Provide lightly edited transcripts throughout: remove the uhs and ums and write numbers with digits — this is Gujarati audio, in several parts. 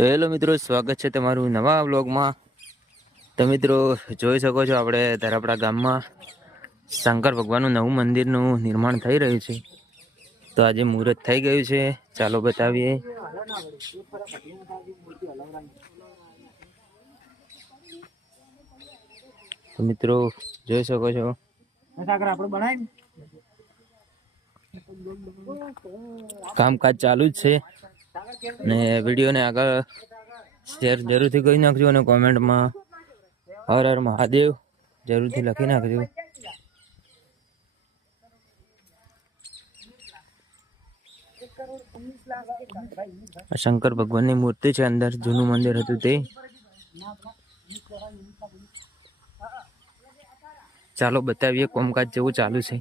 તો હેલો મિત્રો, સ્વાગત છે તમારું નવા વ્લોગમાં। તો મિત્રો જોઈ શકો છો, આપણે ધરાપડા ગામમાં શંકર ભગવાનનું નવું મંદિરનું નિર્માણ થઈ રહ્યું છે। તો આજે મુહૂર્ત થઈ ગયું છે, ચાલો બતાવીએ। તો મિત્રો જોઈ શકો છો, કામકાજ ચાલુ જ છે ને। વિડીયોને આગળ શેર જરૂરથી કરી નાખજો અને કોમેન્ટમાં હર હર મહાદેવ જરૂરથી લખી નાખજો। શંકર ભગવાનની મૂર્તિ છે, અંદર જૂનું મંદિર હતું તે। ચાલો બતાવીએ કામકાજ જેવું ચાલુ છે।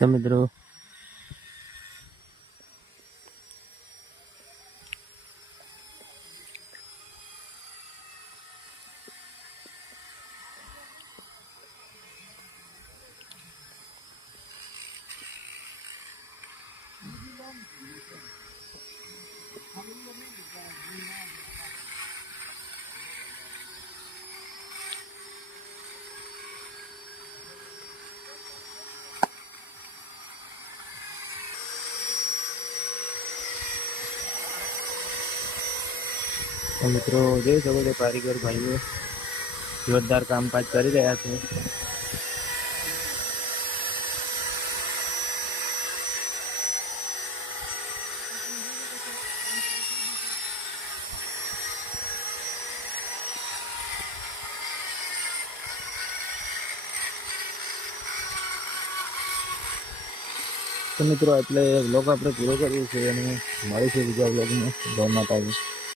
તો મિત્રો જોઈ શકો છો, કારીગર ભાઈઓ જોરદાર કામકાજ કરી રહ્યા છે। તો મિત્રો એટલે વ્લોગ આપણે પૂરો કરીએ છીએ અને મળીશું બીજા વ્લોગમાં। જય માતાજી।